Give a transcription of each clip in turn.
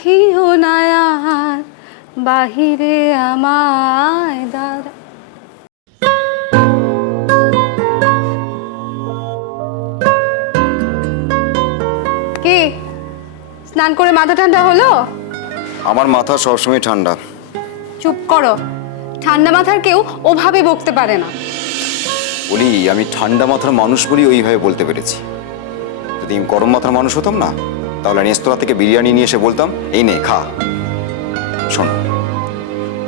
রাখিও না আর বাহিরে আমায় দাঁড়া। কি স্নান করে মাথা ঠান্ডা হলো? আমার মাথা সবসময় ঠান্ডা। চুপ করো, ঠান্ডা মাথার কেউ ওভাবে বকতে পারে না। বলি আমি ঠান্ডা মাথার মানুষ বলি ওইভাবে বলতে পেরেছি। যদি আমি গরম মাথার মানুষ হতাম না, তাহলে রেস্তোরাঁ থেকে বিরিয়ানি নিয়ে এসে বলতাম এই নে খা। শোন,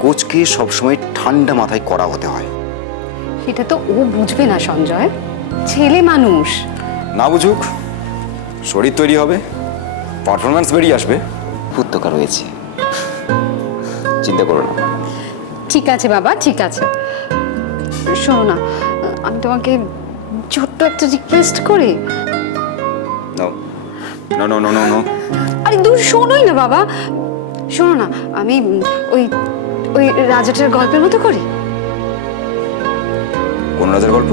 কোচকে সবসময় ঠান্ডা মাথায় করা হতে হয়। সেটা তো ও বুঝবে না সঞ্জয়, ছেলে মানুষ। না বুঝুক, শরীর তৈরি হবে, পারফরমেন্স বেরিয়ে আসবে, ফুত্তকা রয়েছে, চিন্তা করো না। ঠিক আছে বাবা, ঠিক আছে। শোনো না, আমি তোমাকে ছোট্ট একটা রিকোয়েস্ট করি। No no no no no no. আরে দূর শোনোই না বাবা, শোনো না, আমি ওই ওই রাজাটার গল্পের মতো করি। কোন রাজার গল্প?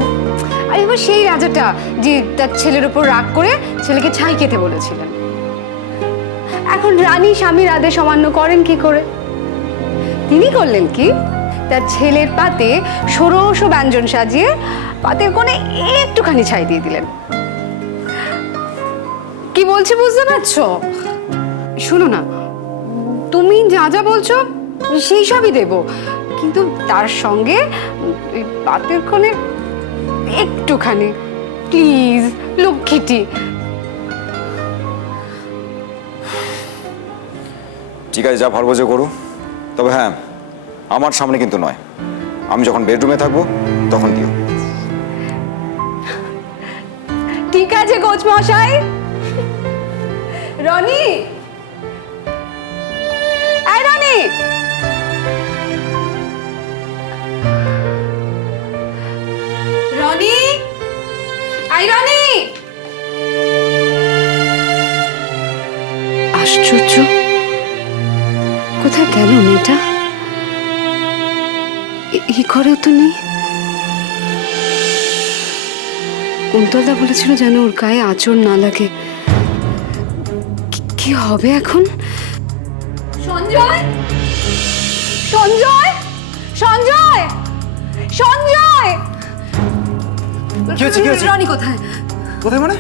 আরে এবার সেই রাজাটা যে তার ছেলের উপর রাগ করে ছেলেকে ছাই খেতে বলেছিলেন। এখন রানী স্বামীর আদেশ অমান্য করেন কি করে? তিনি করলেন কি, তার ছেলের পাতে ষোড়শ ব্যঞ্জন সাজিয়ে পাতের কোণে একটুখানি ছাই দিয়ে দিলেন। কি বলছি বুঝতে পারছো? শোনো না, তুমি যা যা বলছো সেই সবই দেব, কিন্তু তার সঙ্গে ওই পাতের কোণে একটুখানি, প্লিজ লক্ষ্মীটি। ঠিক আছে, যা ভালো বোঝো করো, তবে হ্যাঁ আমার সামনে কিন্তু নয়। আমি যখন বেডরুমে থাকবো তখন দিও। ঠিক আছে কোচ মশাই। রনি, এই রনি, রনি, এই রনি। আশ্চর্য, কোথায় গেল মেয়েটা? এই ঘরেও তো নেই। কুন্তলদা বলেছিল যেন ওর গায়ে আঁচড় না লাগে। কি হবে এখন? সঞ্জয়, সঞ্জয়, সঞ্জয়, সঞ্জয়! কি হয়েছে, কি হয়েছে? রনি কোথায়? কোথায় মানে?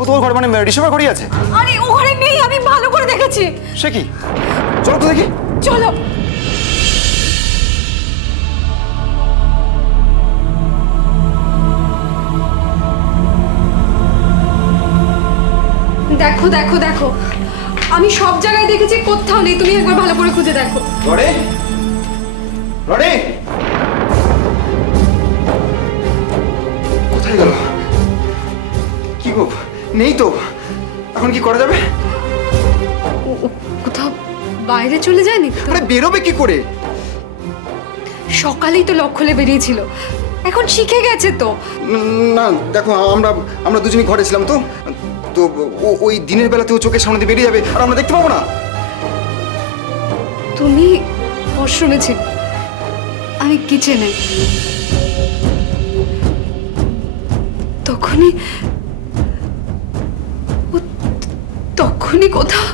ও তো ওর ঘরে, মানে ঋষভের ঘরেই আছে। আরে ও ঘরে নেই, আমি ভালো করে দেখেছি। সে কি? চলো তো দেখি। চলো। দেখো দেখো দেখো, আমি সব জায়গায় দেখেছি, কোথাও নেই। তুমি একবার ভালো করে খুঁজে দেখো। রনি, রনি, কোথায় গেল? কি গো, নেই তো। এখন কি করা যাবে? কোথাও বাইরে চলে যায়নি তো? আরে বেরোবে কি করে? সকালেই তো লক্ষ্যলে বেরিয়েছিল, এখন শিখে গেছে তো। না দেখো, আমরা দুজনই ঘরে ছিলাম তো, তো ওই দিনের বেলাতে ও চোখের সামনে দিয়ে বেরিয়ে যাবে আর আমরা দেখতে পাবো না। তুমি ওয়াশরুমে ছিলে, আমি কিচেনে। তখনই তখনই কোথাও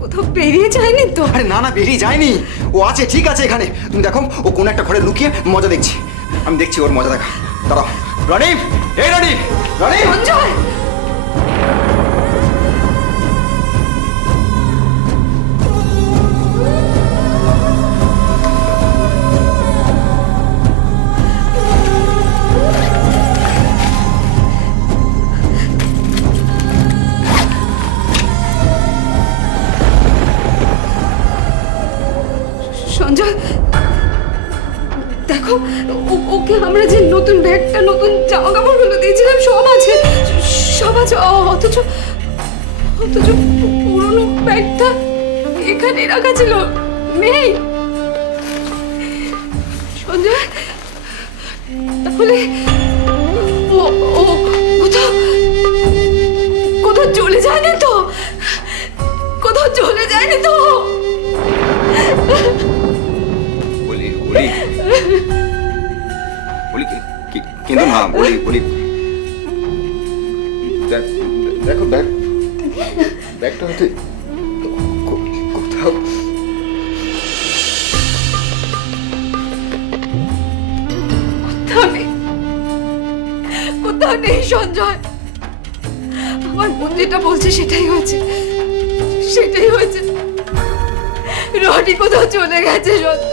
কোথাও বেরিয়ে যায়নি তো? আরে না না, বেরিয়ে যায়নি, ও আছে, ঠিক আছে এখানে। তুমি দেখো, ও কোন একটা ঘরে লুকিয়ে মজা দেখছি। আমি দেখছি ওর মজা দেখা। দাঁড়াও রনি, এই রনি, রনি। সঞ্জয়, সঞ্জয় দেখো, ওকে আমরা যে নতুন ব্যাগটা, নতুন জামা কাপড়গুলো দিয়েছিলাম সব আছে, সব আছে। অথচ অথচ পুরনো ব্যাগটা এখানে রাখা ছিল, নেই। সঞ্জয়, তাহলে ও ও কোথাও কোথাও চলে যায়নি তো? কোথাও চলে যায়নি তো? বলি বলি বলি কিন্তু না, বলি বলি দেখো, ব্যাগটা হয়তো কোথাও কোথাও নেই সঞ্জয়। আমার মন যেটা বলছে সেটাই হয়েছে, সেটাই হয়েছে। রনি কোথাও চলে গেছে সঞ্জয়।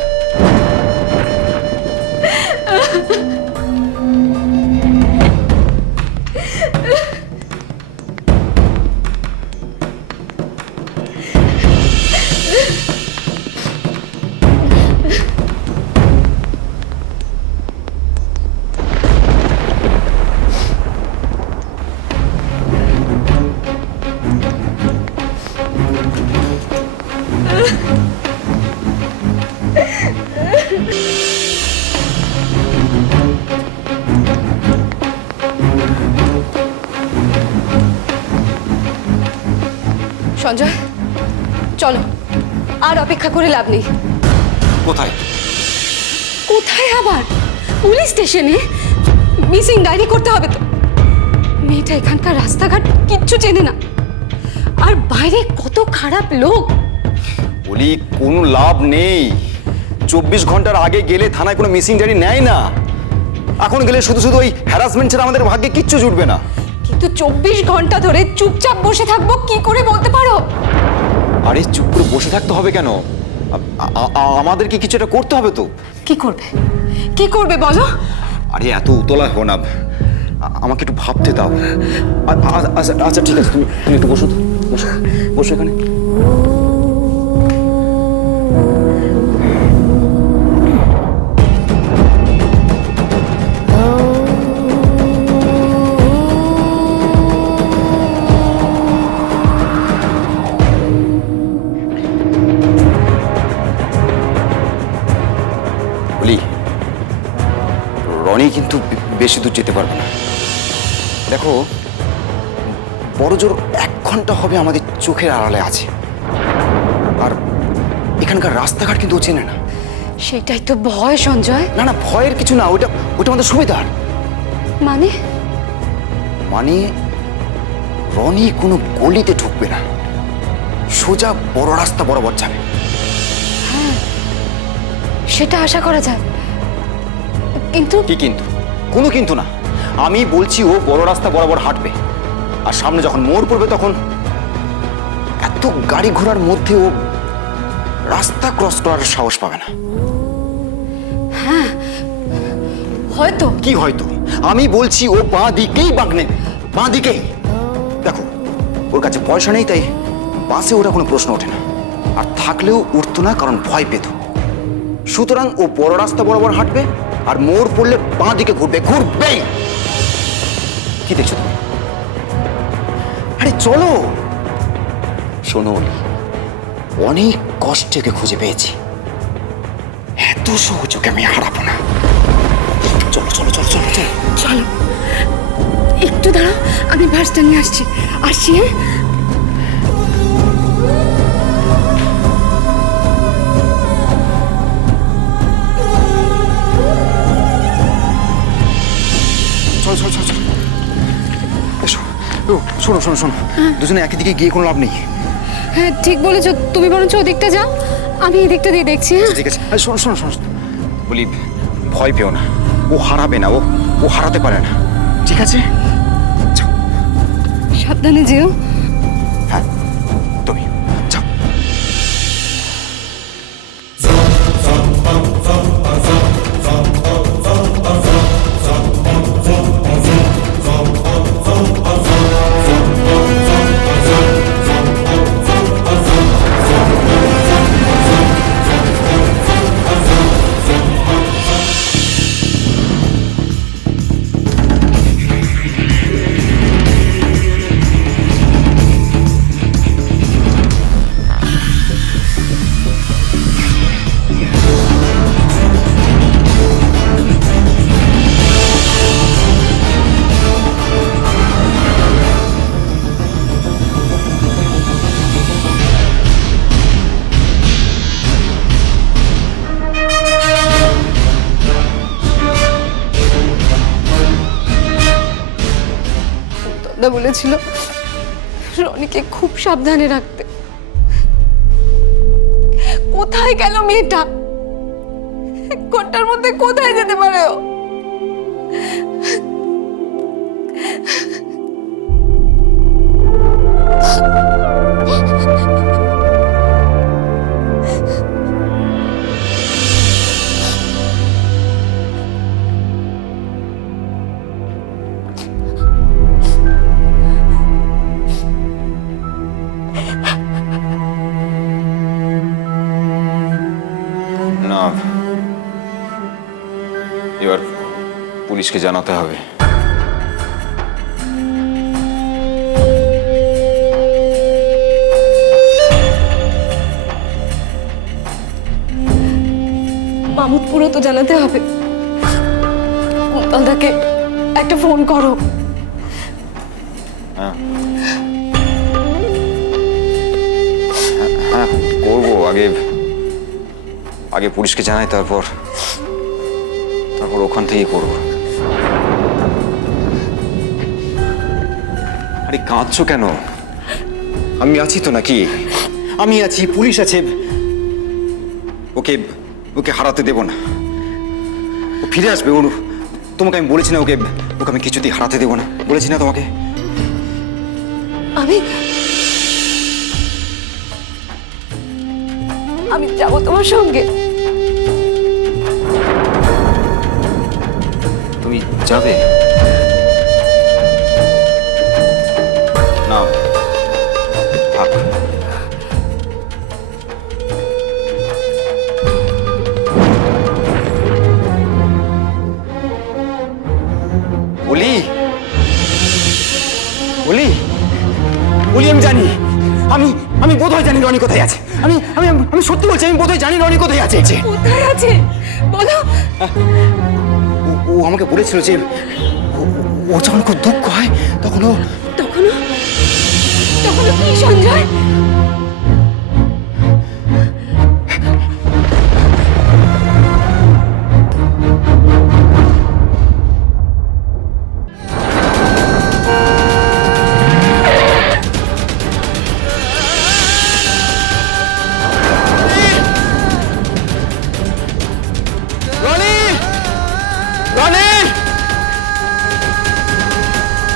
সঞ্জয় চলো, আর অপেক্ষা করে লাভ নেই। কোথায়? কোথায় আবার? পুলিশ স্টেশনে। মিসিং ডায়েরি করতে হবে তো। মেয়েটা এখানকার রাস্তাঘাট কিচ্ছু চেনে না, আর বাইরে কত খারাপ লোক। বলি কোনো লাভ নেই। 24 ঘন্টার আগে গেলে থানায় কোনো মিসিং ডায়েরি নেয় না। এখন গেলে শুধু শুধু ওই হ্যারাসমেন্ট ছাড়া আমাদের ভাগ্যে কিচ্ছু জুটবে না। কিন্তু 24 ঘন্টা ধরে চুপচাপ বসে থাকবো কি করে বলতে পারো? আরে চুপ করে বসে থাকতে হবে কেন? আমাদেরকে কিছু একটা করতে হবে তো। কি করবে? কি করবে বলো? আরে এত উতলা হো না, আমাকে একটু ভাবতে দাও। আচ্ছা ঠিক আছে, তুমি একটু বসো তো, বসো বসো এখানে। বলি রনি কিন্তু বেশি দূর যেতে পারবে না। দেখো বড় জোর 1 ঘন্টা হবে আমাদের চোখের আড়ালে আছে, আর এখানকার রাস্তাঘাট কিন্তু ও চেনে না। সেটাই তো ভয় সঞ্জয়। না না, ভয়ের কিছু না, ওটা আমাদের সুবিধার। মানে? মানে রনি কোনো গলিতে ঢুকবে না, সোজা বড় রাস্তা বরাবর যাবে। সেটা আশা করা যায়, কিন্তু কি কিন্তু? কোনো কিন্তু না, আমি বলছি ও বড় রাস্তা বরাবর হাঁটবে, আর সামনে যখন মোড় পড়বে তখন এত গাড়ি ঘোড়ার মধ্যে ও রাস্তা ক্রস করার সাহস পাবে না। হয়তো। কি হয়তো? আমি বলছি ও বাঁ দিকেই বাঁক নেবে, বাঁ দিকেই। দেখো ওর কাছে পয়সা নেই, তাই বাসে ওটা কোনো প্রশ্ন ওঠে না, আর থাকলেও উঠতো না, কারণ ভয় পেত। সুতরাং ও বড় রাস্তা বরাবর হাঁটবে, আর মোড় পড়লে বাঁ দিকে ঘুরবেই। কি দেখছো তুমি? আরে চলো। শোনো, অনেক কষ্টে খুঁজে পেয়েছি, এত সহযোগে আমি হারাবো না। চলো চলো চলো চলো চলো চলো, একটু দাঁড়াও, আমি ভার্সটা নিয়ে আসছি। হ্যাঁ চলো চলো চলো চলো এসো। শোনো শোনো শোনো, দুজনে একই দিকে গিয়ে কোনো লাভ নেই। হ্যাঁ ঠিক বলেছো, তুমি বরঞ্চ ওদিকটা যাও, আমি এদিকটা দিয়ে দেখছি। হ্যাঁ ঠিক আছে। শোনো শোনো শোনো, বলি ভয় পেও না, ও হারাবে না, ও হারাতে পারে না, ঠিক আছে? সাবধানে যেও। হ্যাঁ তুমি যাও। দাদা বলেছিল রনিকে খুব সাবধানে রাখতে। কোথায় গেল মেয়েটা? 1 ঘন্টার মধ্যে কোথায় যেতে পারে ও? না, এবার পুলিশকে জানাতে হবে। মামুদপুরও তো জানাতে হবে। কুন্তলদাকে একটা ফোন করো। হ্যাঁ হ্যাঁ, করবো। আগে পুলিশকে জানাই, তারপর ওখান থেকেই করবো। আরে কাঁদছো কেন? আমি আছি তো নাকি? আমি আছি, পুলিশ আছে। ওকে ওকে হারাতে দেব না। ও ফিরে আসবে। তোমাকে আমি বলেছি না ওকে আমি কিছুতেই হারাতে দেব না, বলেছি না তোমাকে? আমি যাবো তোমার সঙ্গে। তুমি যাবে? না, থাক। বলি আমি জানি, আমি বোধহয় জানি রনি কোথায় আছে। আমি সত্যি বলছি, আমি বোধহয় জানি রনি কোথায় আছে। কোথায় আছে বলো? ও আমাকে বলেছিল যে ও যখন খুব দুঃখ হয় তখন কি সঞ্জয়?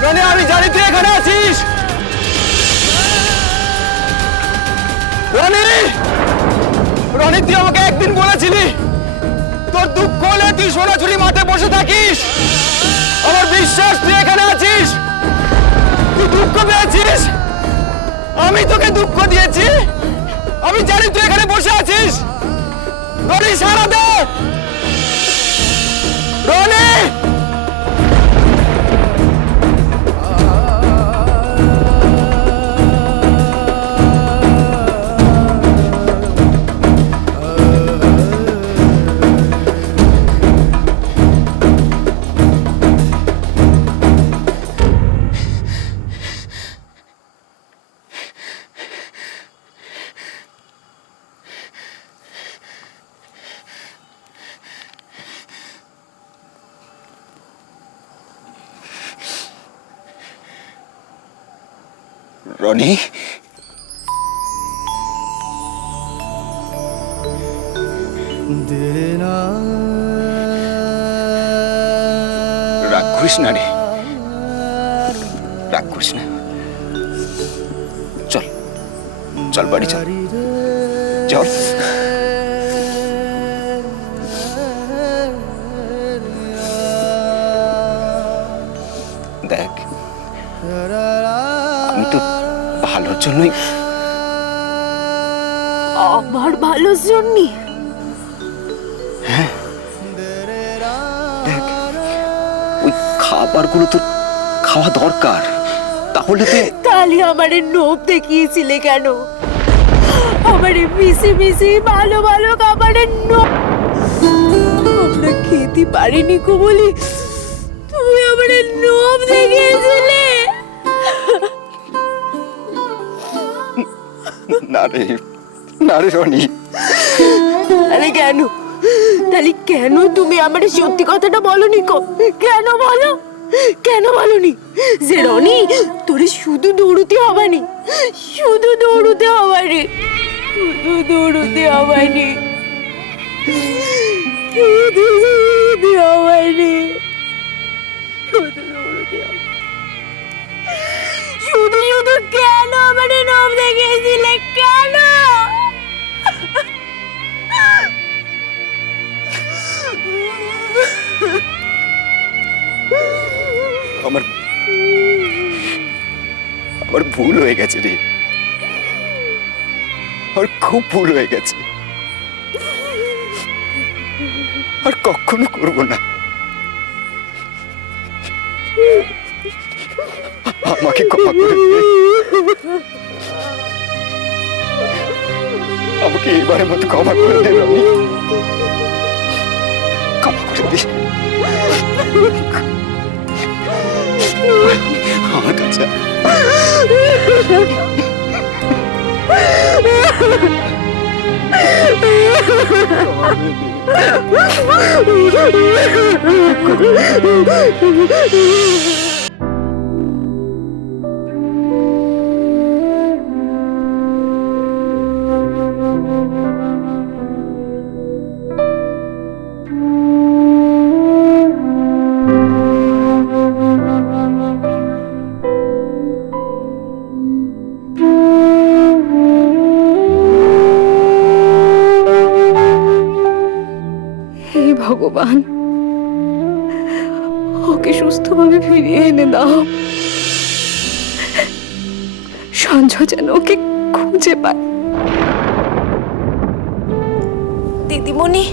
রনি, আমি জানি তুই এখানে আছিস। রনি, তুই আমাকে একদিন বলেছিলি তোর দুঃখ হলে তুই সোনাঝুরি মাঠে বসে থাকিস। আমার বিশ্বাস তুই এখানে আছিস। তুই দুঃখ পেয়েছিস, আমি তোকে দুঃখ দিয়েছি। আমি জানি তুই এখানে বসে আছিস। রনি, সারা দে। রনি, রনি, রাগ করিস না রে, রাগ করিস না। চল চল বাড়ি চল, চল। দেখ, আমি তো ভালোর জন্যই। আমার ভালোর জন্য? হ্যাঁ, দেখ, ওই খাবারগুলো তো খাওয়া দরকার। তাহলে তাহলে আমারে নোভ দেখিয়েছিলে কেন? আমারে মিশি মিশি ভালো ভালো খাবারের নোভ আমরা খেতে পারিনি কো বলি তুমি আমারে নোভ দেখিয়েছিলে। না রে রনি। তাহলে কেন তুমি আমারে সত্যি কথাটা বলনি কো? কেন বলো? কেন বলনি যে রনি তোরে শুধু দৌড়তে হবানি, শুধু দৌড়তে হবানি, শুধু দৌড়তে হবানি, শুধু দৌড়তে হবানি, শুধু দৌড়তে হবানি। শুধু শুধু কেন আমার নব দেখেছিলে কেন? আমার আমার ভুল হয়ে গেছে রে, আর খুব ভুল হয়ে গেছে, আর কখনো করব না। আমাকে ক্ষমা করে দে, আমাকে এবারের মতো ক্ষমা করে দে রনি, ক্ষমা করে দে। আমার কাছে হে ভগবান, ওকে সুস্থভাবে ফিরিয়ে এনে দাও। সঞ্জয় যেন ওকে খুঁজে পায়। দিদিমণি